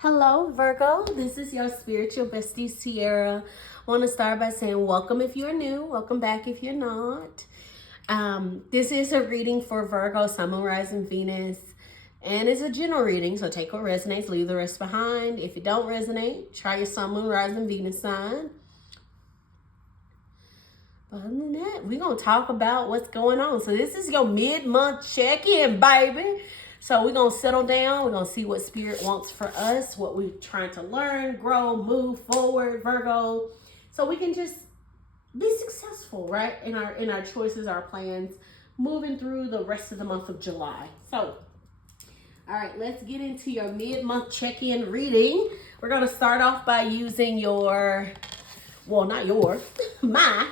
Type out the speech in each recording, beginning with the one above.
Hello, Virgo. This is your spiritual bestie, Ciara. I want to start by saying welcome if you're new. Welcome back if you're not. This is a reading for Virgo, Sun, Moon, Rising, Venus. And it's a general reading, so take what resonates, leave the rest behind. If it don't resonate, try your Sun, Moon, Rising, Venus sign. But other than that, we're going to talk about what's going on. So this is your mid-month check-in, baby. So we're going to settle down. We're going to see what Spirit wants for us, what we're trying to learn, grow, move forward, Virgo. So we can just be successful, right? In our choices, our plans, moving through the rest of the month of July. So, all right, let's get into your mid-month check-in reading. We're going to start off by using your, well, not your, my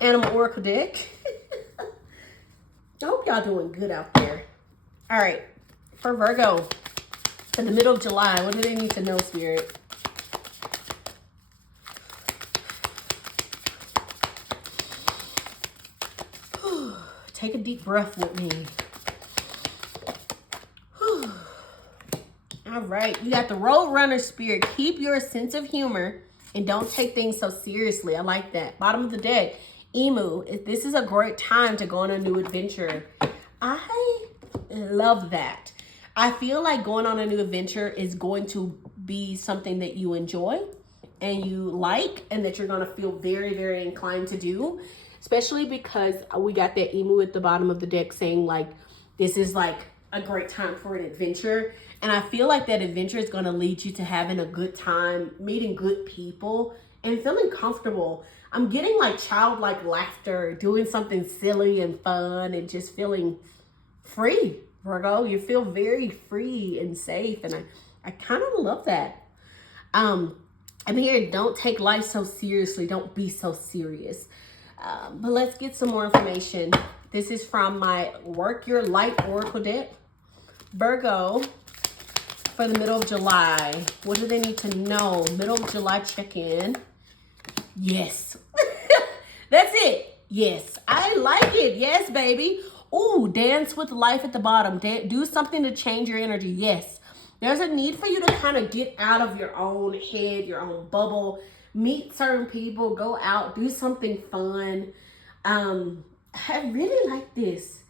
Animal Oracle deck. I hope y'all doing good out there. All right, for Virgo, in the middle of July, what do they need to know, Spirit? Take a deep breath with me. All right, you got the Roadrunner, Spirit. Keep your sense of humor and don't take things so seriously. I like that. Bottom of the deck, Emu. This is a great time to go on a new adventure. I love that. I feel like going on a new adventure is going to be something that you enjoy and you like and that you're going to feel very, very inclined to do, especially because we got that Emu at the bottom of the deck saying like, this is like a great time for an adventure. And I feel like that adventure is going to lead you to having a good time, meeting good people, and feeling comfortable. I'm getting like childlike laughter, doing something silly and fun, and just feeling free, Virgo. You feel very free and safe, and I kind of love that. I'm here, don't take life so seriously. Don't be so serious. But let's get some more information. This is from my Work Your Light Oracle deck. Virgo, for the middle of July, what do they need to know? Middle of July check-in. Yes. That's it. Yes. I like it. Yes, baby. Ooh, dance with life at the bottom. Do something to change your energy. Yes. There's a need for you to kind of get out of your own head, your own bubble, meet certain people, go out, do something fun. I really like this.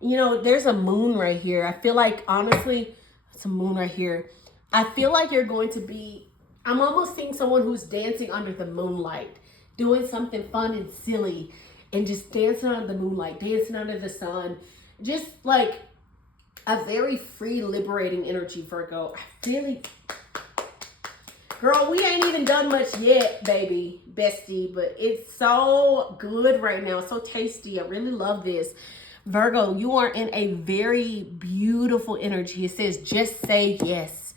You know, there's a moon right here. I feel like, honestly, it's a moon right here. I feel like you're going to be, I'm almost seeing someone who's dancing under the moonlight, doing something fun and silly, and just dancing under the moonlight, dancing under the sun. Just like a very free, liberating energy, Virgo. I really, girl, we ain't even done much yet, baby, bestie, but it's so good right now, so tasty. I really love this. Virgo, you are in a very beautiful energy. It says, just say yes.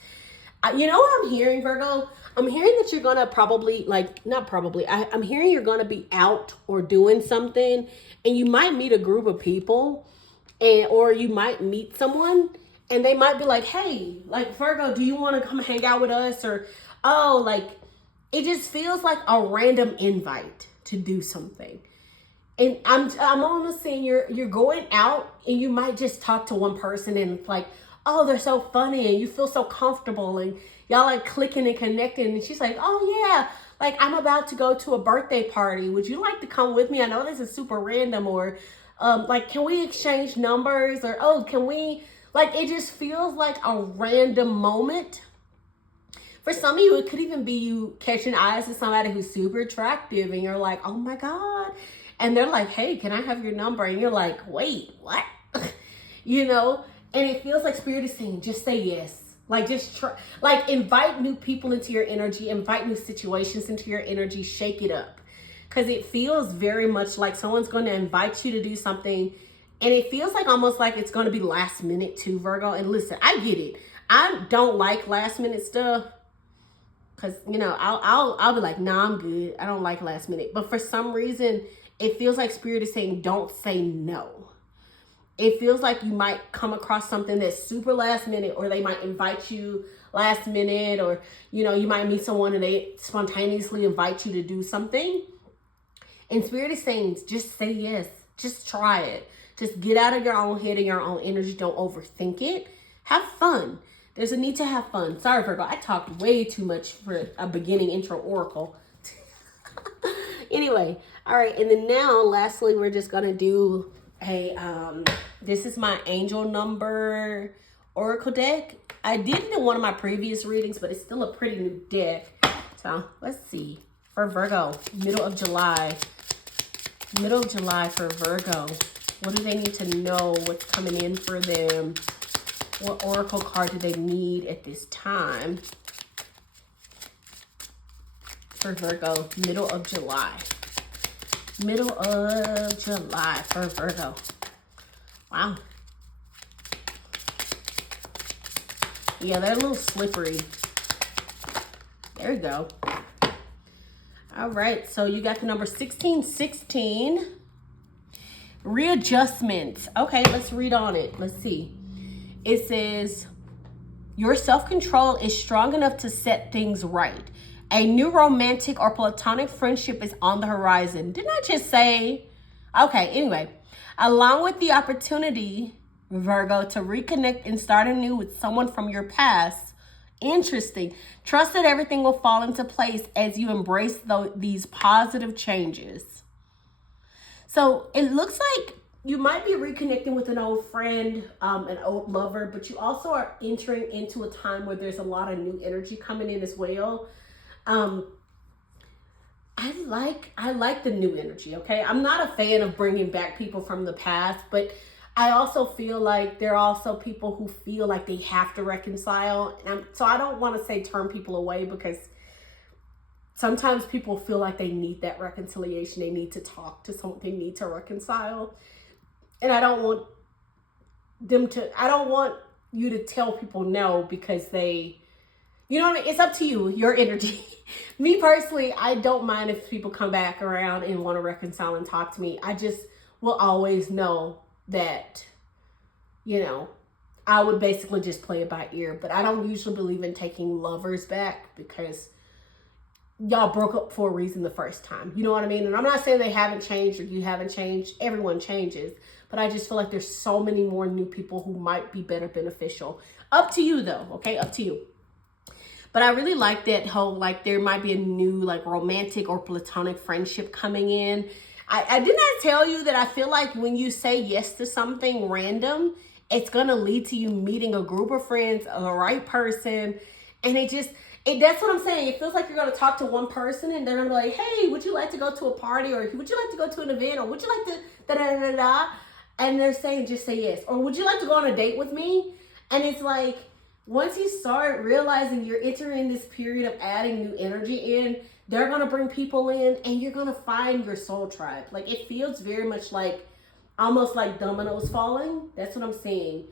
You know what I'm hearing, Virgo? I'm hearing that you're going to probably, like, not probably, I'm hearing you're going to be out or doing something, and you might meet a group of people, or you might meet someone, and they might be like, hey, like, Virgo, do you want to come hang out with us? Or, oh, like, it just feels like a random invite to do something. And I'm almost saying you're going out and you might just talk to one person and it's like, oh, they're so funny and you feel so comfortable and y'all like clicking and connecting. And she's like, oh yeah, like I'm about to go to a birthday party. Would you like to come with me? I know this is super random. Or like, can we exchange numbers? Or, oh, can we, like, it just feels like a random moment. For some of you, it could even be you catching eyes with somebody who's super attractive and you're like, oh my God. And they're like, hey, can I have your number? And you're like, wait, what? You know? And it feels like Spirit is saying, just say yes. Like, just try, like, invite new people into your energy, invite new situations into your energy, shake it up. Because it feels very much like someone's going to invite you to do something. And it feels like almost like it's going to be last minute too, Virgo. And listen, I get it. I don't like last minute stuff. Because, you know, I'll be like, nah, I'm good. I don't like last minute. But for some reason, it feels like Spirit is saying, don't say no. It feels like you might come across something that's super last minute, or they might invite you last minute, or, you know, you might meet someone and they spontaneously invite you to do something. And Spirit is saying, just say yes. Just try it. Just get out of your own head and your own energy. Don't overthink it. Have fun. There's a need to have fun. Sorry, Virgo. I talked way too much for a beginning intro oracle. Anyway, all right. And then now, lastly, we're just going to do this is my angel number oracle deck. I did it in one of my previous readings, but it's still a pretty new deck. So let's see. For Virgo, middle of July. Middle of July for Virgo. What do they need to know? What's coming in for them? What oracle card do they need at this time? For Virgo, middle of July. Middle of July for Virgo. Wow. Yeah, they're a little slippery. There we go. All right, so you got the number 1616. Readjustments. Okay, let's read on it. Let's see. It says, your self-control is strong enough to set things right. A new romantic or platonic friendship is on the horizon. Didn't I just say? Okay, anyway. Along with the opportunity, Virgo, to reconnect and start anew with someone from your past. Interesting. Trust that everything will fall into place as you embrace these positive changes. So it looks like you might be reconnecting with an old friend, an old lover, but you also are entering into a time where there's a lot of new energy coming in as well. I like the new energy, okay? I'm not a fan of bringing back people from the past, but I also feel like there are also people who feel like they have to reconcile. So I don't want to say turn people away, because sometimes people feel like they need that reconciliation. They need to talk to someone. They need to reconcile. And I don't want you to tell people no because they, you know what I mean? It's up to you, your energy. Me personally, I don't mind if people come back around and want to reconcile and talk to me. I just will always know that, you know, I would basically just play it by ear. But I don't usually believe in taking lovers back because y'all broke up for a reason the first time. You know what I mean? And I'm not saying they haven't changed or you haven't changed. Everyone changes. But I just feel like there's so many more new people who might be better beneficial. Up to you though, okay? Up to you. But I really like that whole, like, there might be a new, like, romantic or platonic friendship coming in. I did not tell you that I feel like when you say yes to something random, it's going to lead to you meeting a group of friends, the right person. And that's what I'm saying. It feels like you're going to talk to one person and they're going to be like, hey, would you like to go to a party? Or would you like to go to an event? Or would you like to da-da-da-da-da? And they're saying, just say yes. Or would you like to go on a date with me? And it's like, once you start realizing you're entering this period of adding new energy in, they're going to bring people in and you're going to find your soul tribe. Like, it feels very much like, almost like dominoes falling. That's what I'm saying.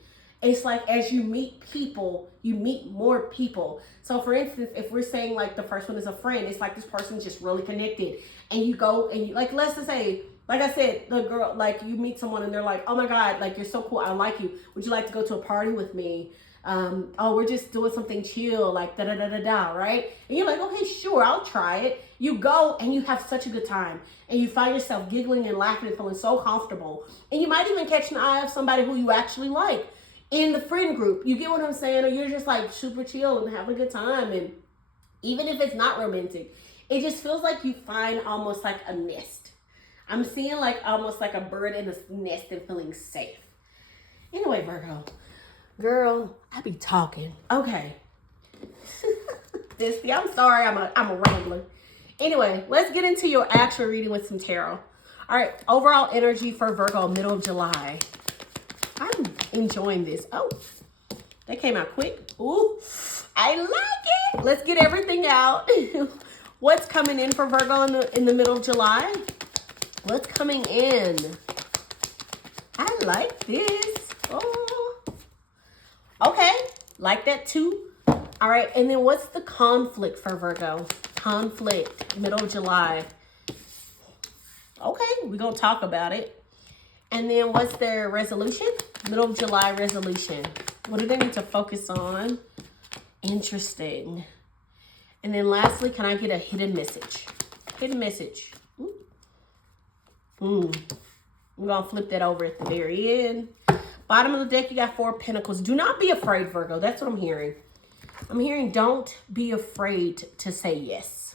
It's like, as you meet people, you meet more people. So for instance, if we're saying like the first one is a friend, it's like this person's just really connected. And you go and you, like, let's just say, like I said, the girl, like, you meet someone and they're like, oh my God, like, you're so cool. I like you. Would you like to go to a party with me? Oh, we're just doing something chill, like da-da-da-da-da, right? And you're like, okay, sure, I'll try it. You go and you have such a good time. And you find yourself giggling and laughing and feeling so comfortable. And you might even catch an eye of somebody who you actually like in the friend group. You get what I'm saying? Or you're just like super chill and having a good time. And even if it's not romantic, it just feels like you find almost like a nest. I'm seeing like almost like a bird in a nest and feeling safe. Anyway, Virgo. Girl, I be talking. Okay. Bestie, I'm sorry, I'm a rambler. Anyway, let's get into your actual reading with some tarot. All right, overall energy for Virgo, middle of July. I'm enjoying this. Oh, that came out quick. Ooh, I like it. Let's get everything out. What's coming in for Virgo in the middle of July? What's coming in? I like this. Oh. Okay, like that too. All right, and then what's the conflict for Virgo? Conflict, middle of July. Okay, we're going to talk about it. And then what's their resolution? Middle of July resolution. What do they need to focus on? Interesting. And then lastly, can I get a hidden message? Hidden message. I'm going to flip that over at the very end. Bottom of the deck, you got 4 of Pentacles. Do not be afraid, Virgo. That's what I'm hearing. I'm hearing don't be afraid to say yes.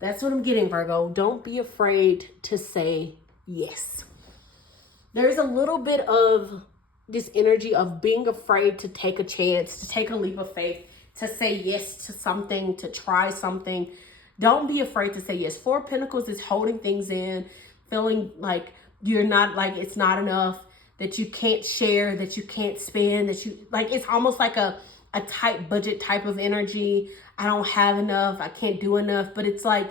That's what I'm getting, Virgo. Don't be afraid to say yes. There's a little bit of this energy of being afraid to take a chance, to take a leap of faith, to say yes to something, to try something. Don't be afraid to say yes. 4 of Pentacles is holding things in, feeling like you're not, like it's not enough, that you can't share, that you can't spend, that you, like it's almost like a tight budget type of energy. I don't have enough, I can't do enough. But it's like,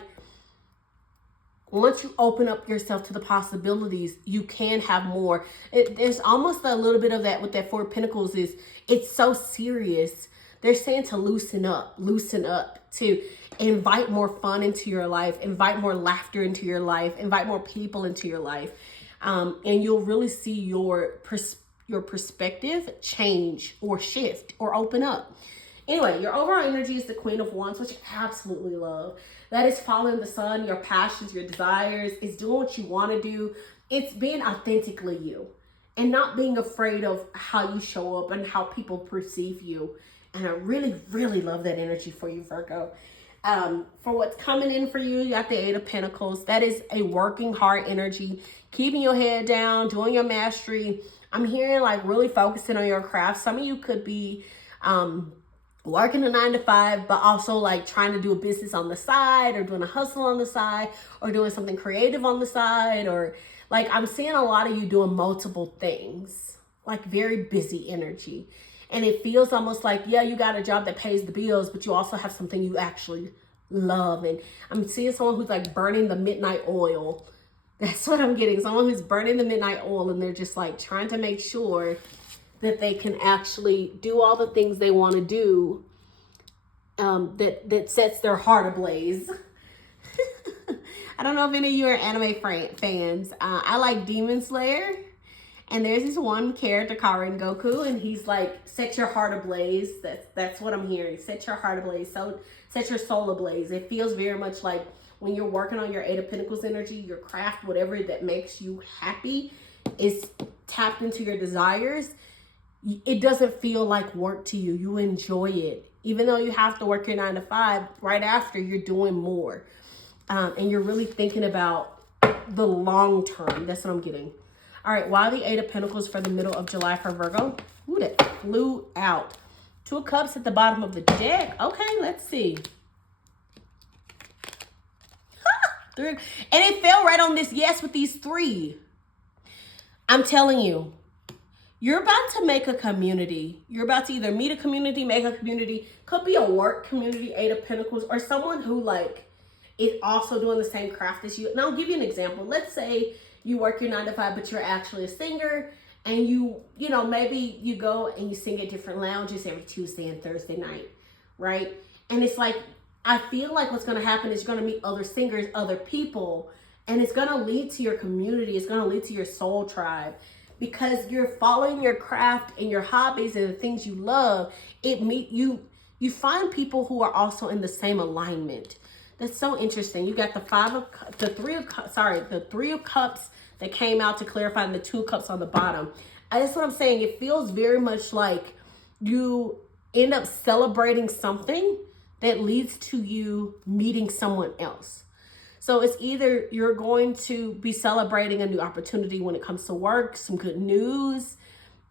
once you open up yourself to the possibilities, you can have more. There's almost a little bit of that with that 4 of Pentacles is it's so serious. They're saying to loosen up, to invite more fun into your life, invite more laughter into your life, invite more people into your life. And you'll really see your perspective change or shift or open up. Anyway, your overall energy is the Queen of Wands, which I absolutely love. That is following the sun, your passions, your desires. It's doing what you want to do. It's being authentically you and not being afraid of how you show up and how people perceive you. And I really, really love that energy for you, Virgo. For what's coming in for you, you got the 8 of Pentacles. That is a working hard energy, keeping your head down, doing your mastery. I'm hearing like really focusing on your craft. Some of you could be working a 9-to-5, but also like trying to do a business on the side, or doing a hustle on the side, or doing something creative on the side, or like I'm seeing a lot of you doing multiple things, like very busy energy. And it feels almost like, yeah, you got a job that pays the bills, but you also have something you actually love. And I'm seeing someone who's like burning the midnight oil. That's what I'm getting. Someone who's burning the midnight oil, and they're just like trying to make sure that they can actually do all the things they want to do, that sets their heart ablaze. I don't know if any of you are anime fans. I like Demon Slayer. And there's this one character called Rengoku, and he's like, set your heart ablaze. That's what I'm hearing. Set your heart ablaze. So set your soul ablaze. It feels very much like when you're working on your 8 of Pentacles energy, your craft, whatever that makes you happy is tapped into your desires. It doesn't feel like work to you. You enjoy it. Even though you have to work your 9-to-5, right after you're doing more. And you're really thinking about the long term. That's what I'm getting. All right, why the 8 of Pentacles for the middle of July for Virgo? Ooh, that flew out. 2 of Cups at the bottom of the deck. Okay, let's see. And it fell right on this yes with these 3. I'm telling you, you're about to make a community. You're about to either meet a community, make a community. Could be a work community, 8 of Pentacles, or someone who like is also doing the same craft as you. And I'll give you an example. Let's say you work your 9-to-5, but you're actually a singer, and you know, maybe you go and you sing at different lounges every Tuesday and Thursday night, right? And it's like, I feel like what's going to happen is you're going to meet other singers, other people, and it's going to lead to your community. It's going to lead to your soul tribe, because you're following your craft and your hobbies and the things you love. You find people who are also in the same alignment. That's so interesting. You got the 3 of Cups that came out to clarify, and the 2 of Cups on the bottom. That's what I'm saying. It feels very much like you end up celebrating something that leads to you meeting someone else. So it's either you're going to be celebrating a new opportunity when it comes to work, some good news,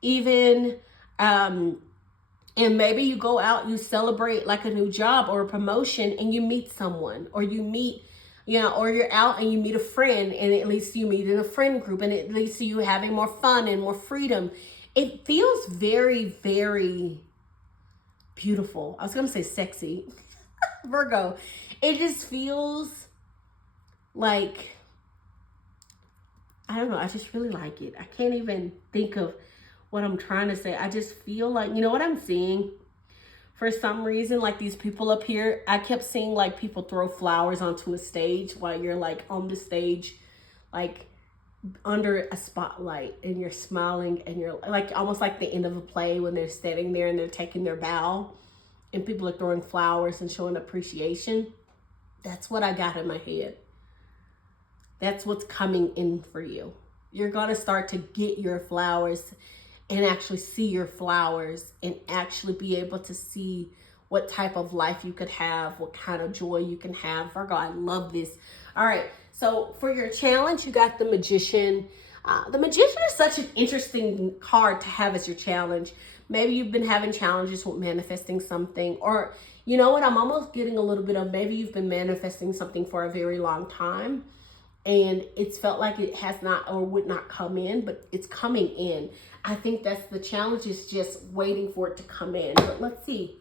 even, and maybe you go out, you celebrate like a new job or a promotion, and you meet someone, or you meet, or you're out and you meet a friend, and it leads to you meeting a friend group, and it leads to you having more fun and more freedom. It feels very, very beautiful. I was going to say sexy. Virgo. It just feels like, I don't know. I just really like it. I can't even think of what I'm trying to say. I just feel like, you know what I'm seeing? For some reason, like these people up here, I kept seeing like people throw flowers onto a stage while you're like on the stage, like under a spotlight, and you're smiling, and you're like almost like the end of a play when they're standing there and they're taking their bow, and people are throwing flowers and showing appreciation. That's what I got in my head. That's what's coming in for you. You're going to start to get your flowers and actually see your flowers and actually be able to see what type of life you could have, what kind of joy you can have. Virgo, I love this. All right, so for your challenge, you got the Magician. The Magician is such an interesting card to have as your challenge. Maybe you've been having challenges with manifesting something, or you know what, I'm almost getting a little bit of maybe you've been manifesting something for a very long time and it's felt like it has not or would not come in, but it's coming in. I think that's the challenge, is just waiting for it to come in. But let's see.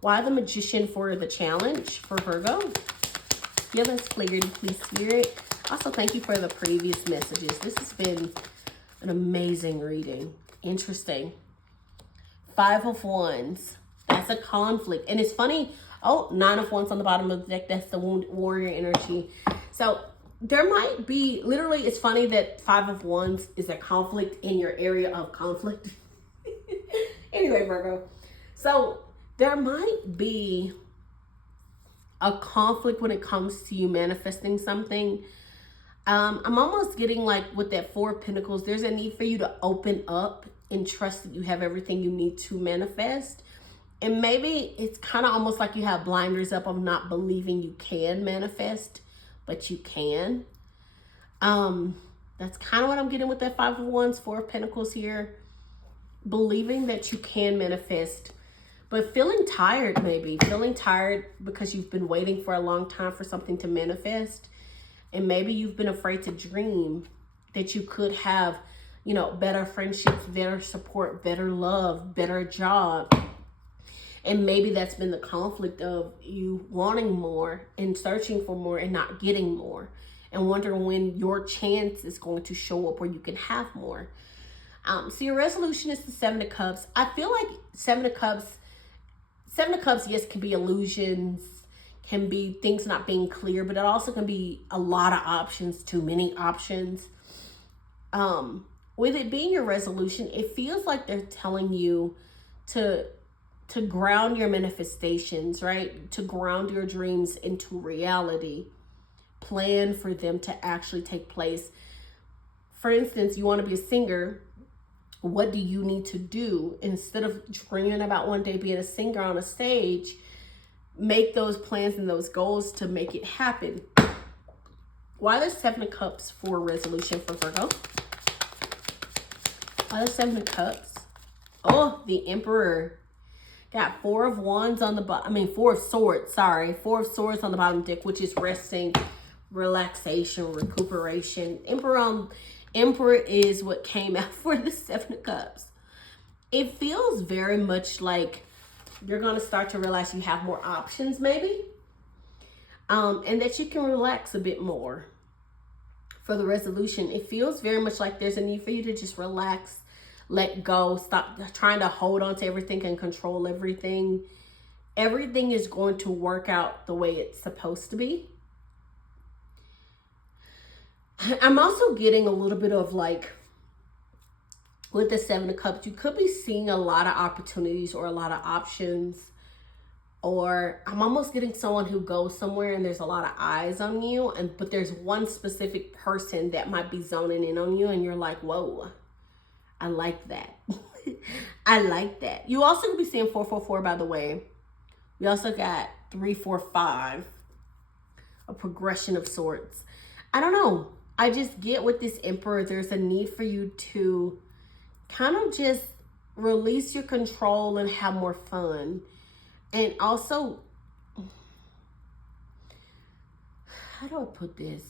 Why the Magician for the challenge for Virgo? Give us clarity, please, Spirit. Also, thank you for the previous messages. This has been an amazing reading. Interesting. 5 of Wands. That's a conflict. And it's funny. Oh, 9 of Wands on the bottom of the deck. That's the wounded warrior energy. So there might be, literally, it's funny that 5 of Wands is a conflict in your area of conflict. Anyway, Virgo. So there might be a conflict when it comes to you manifesting something. I'm almost getting like with that 4 of Pentacles, there's a need for you to open up and trust that you have everything you need to manifest. And maybe it's kind of almost like you have blinders up of not believing you can manifest, but you can. That's kind of what I'm getting with that 5 of Wands, 4 of Pentacles here. Believing that you can manifest, but feeling tired, maybe. Feeling tired because you've been waiting for a long time for something to manifest. And maybe you've been afraid to dream that you could have, you know, better friendships, better support, better love, better job. And maybe that's been the conflict of you wanting more and searching for more and not getting more. And wondering when your chance is going to show up where you can have more. So your resolution is the 7 of Cups. I feel like 7 of Cups, yes, can be illusions, can be things not being clear, but it also can be a lot of options, too many options. With it being your resolution, it feels like they're telling you to ground your manifestations, right? To ground your dreams into reality. Plan for them to actually take place. For instance, you want to be a singer. What do you need to do? Instead of dreaming about one day being a singer on a stage, make those plans and those goals to make it happen. Why the 7 of Cups for resolution for Virgo? Why the 7 of Cups? Oh, the Emperor. Got 4 of Wands on the bottom. 4 of Swords, sorry. 4 of Swords on the bottom deck, which is resting, relaxation, recuperation. Emperor is what came out for the 7 of Cups. It feels very much like you're going to start to realize you have more options, maybe. And that you can relax a bit more. For the resolution, it feels very much like there's a need for you to just relax, let go, stop trying to hold on to everything and control everything. Everything is going to work out the way it's supposed to be. I'm also getting a little bit of like, with the 7 of Cups, you could be seeing a lot of opportunities or a lot of options. Or I'm almost getting someone who goes somewhere and there's a lot of eyes on you, but there's one specific person that might be zoning in on you and you're like, whoa, I like that. I like that. You also could be seeing 444, by the way. We also got 345, a progression of sorts. I don't know. I just get with this Emperor, there's a need for you to kind of just release your control and have more fun. And also, how do I put this?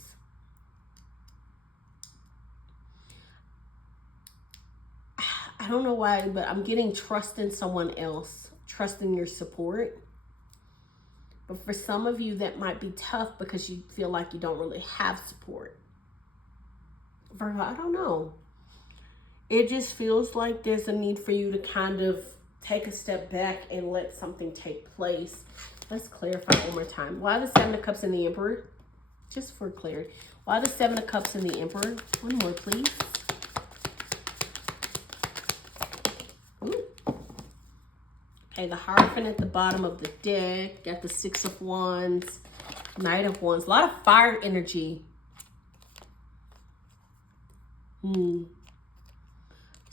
I don't know why, but I'm getting trust in someone else, trust in your support. But for some of you, that might be tough because you feel like you don't really have support. Virgo, I don't know. It just feels like there's a need for you to kind of take a step back and let something take place. Let's clarify one more time. Why the 7 of Cups and the Emperor? Just for clarity. Why the 7 of Cups and the Emperor? One more, please. Ooh. Okay, the Hierophant at the bottom of the deck. Got the 6 of Wands, Knight of Wands. A lot of fire energy.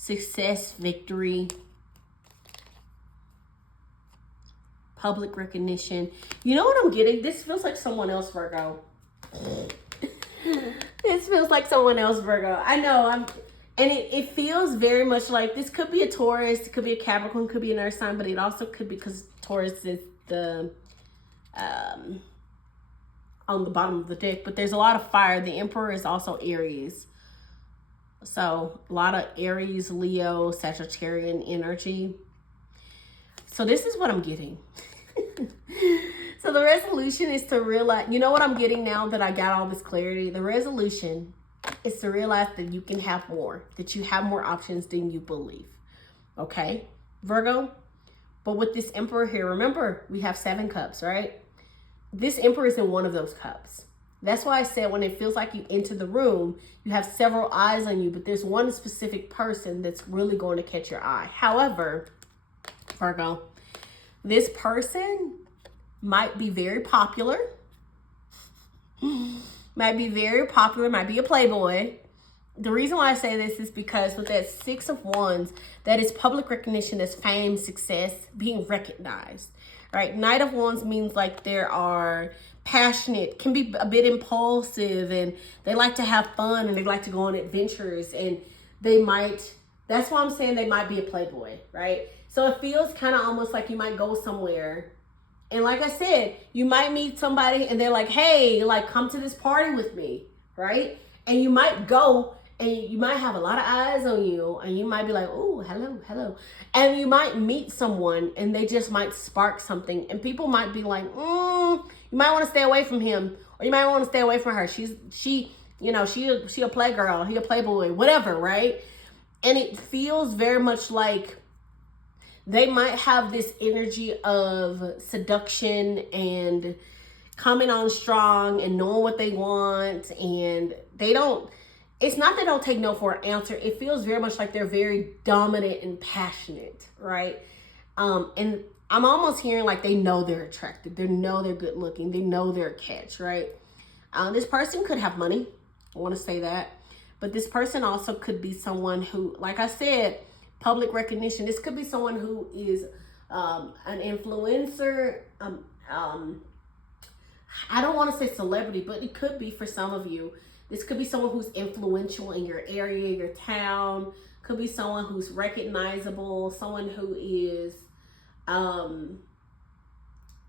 success, victory, public recognition. You know what I'm getting? This feels like someone else, Virgo. This feels like someone else, Virgo. I know. And it feels very much like this could be a Taurus, it could be a Capricorn, could be an earth sign, but it also could be because Taurus is the on the bottom of the deck. But there's a lot of fire. The Emperor is also Aries. So a lot of Aries, Leo, Sagittarian energy. So this is what I'm getting. So the resolution is to realize, you know what I'm getting now that I got all this clarity? The resolution is to realize that you can have more, that you have more options than you believe. Okay, Virgo? But with this Emperor here, remember, we have 7 cups, right? This Emperor is in one of those cups. That's why I said when it feels like you enter the room, you have several eyes on you, but there's one specific person that's really going to catch your eye. However, Virgo, this person might be very popular, might be a playboy. The reason why I say this is because with that 6 of Wands, that is public recognition, that's fame, success, being recognized, right? Knight of Wands means like they are passionate, can be a bit impulsive, and they like to have fun, and they like to go on adventures, and they might, that's why I'm saying they might be a playboy, right? So it feels kind of almost like you might go somewhere, and like I said, you might meet somebody and they're like, hey, like, come to this party with me, right? And you might go and you might have a lot of eyes on you, and you might be like, oh, hello. And you might meet someone and they just might spark something, and people might be like, you might want to stay away from him, or you might want to stay away from her. She a playgirl, he a playboy, whatever, right? And it feels very much like they might have this energy of seduction and coming on strong and knowing what they want, and they don't, it's not they don't take no for an answer. It feels very much like they're very dominant and passionate, right? And I'm almost hearing like they know they're attractive. They know they're good looking. They know they're a catch, right? This person could have money. I want to say that. But this person also could be someone who, like I said, public recognition. This could be someone who is an influencer. I don't want to say celebrity, but it could be for some of you. This could be someone who's influential in your area, your town. Could be someone who's recognizable, someone who is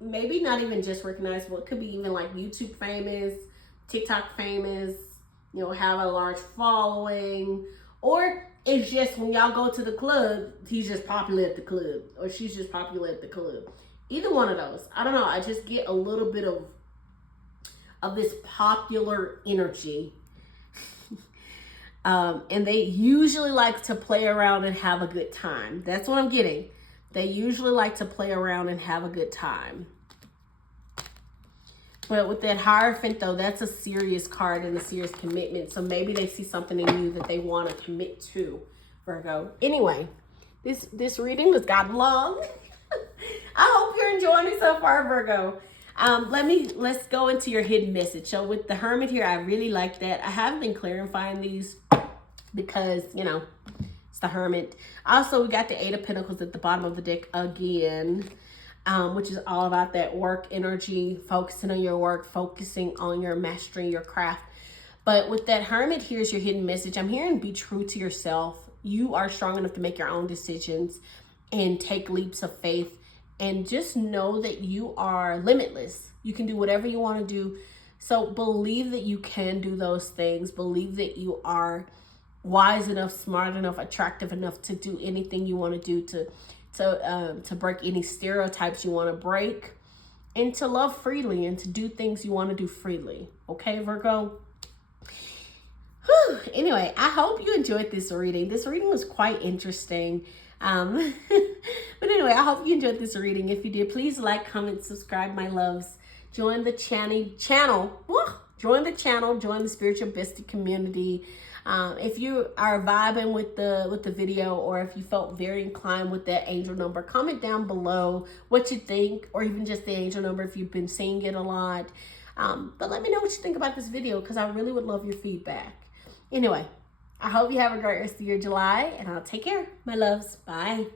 maybe not even just recognizable. It could be even like YouTube famous, TikTok famous, have a large following. Or it's just when y'all go to the club, he's just popular at the club, or she's just popular at the club. Either one of those. I don't know. I just get a little bit of this popular energy. And they usually like to play around and have a good time. That's what I'm getting. They usually like to play around and have a good time. But with that Hierophant, though, that's a serious card and a serious commitment. So maybe they see something in you that they want to commit to, Virgo. Anyway, this reading has gotten long. I hope you're enjoying it so far, Virgo. Let's go into your hidden message. So with the Hermit here, I really like that. I haven't been clarifying these because, it's the Hermit. Also, we got the 8 of Pentacles at the bottom of the deck again, which is all about that work energy, focusing on your work, focusing on your mastering your craft. But with that Hermit, here's your hidden message. I'm hearing be true to yourself. You are strong enough to make your own decisions and take leaps of faith. And just know that you are limitless. You can do whatever you want to do. So believe that you can do those things. Believe that you are wise enough, smart enough, attractive enough to do anything you want to do, to break any stereotypes you want to break, and to love freely and to do things you want to do freely. Okay, Virgo? Whew. Anyway, I hope you enjoyed this reading. This reading was quite interesting. But anyway, I hope you enjoyed this reading. If you did, please like, comment, subscribe, my loves. Join the channel. Join the channel. Join the Spiritual Bestie community. If you are vibing with the video, or if you felt very inclined with that angel number, comment down below what you think, or even just the angel number if you've been seeing it a lot. But let me know what you think about this video, because I really would love your feedback. Anyway, I hope you have a great rest of your July, and I'll take care. My loves. Bye.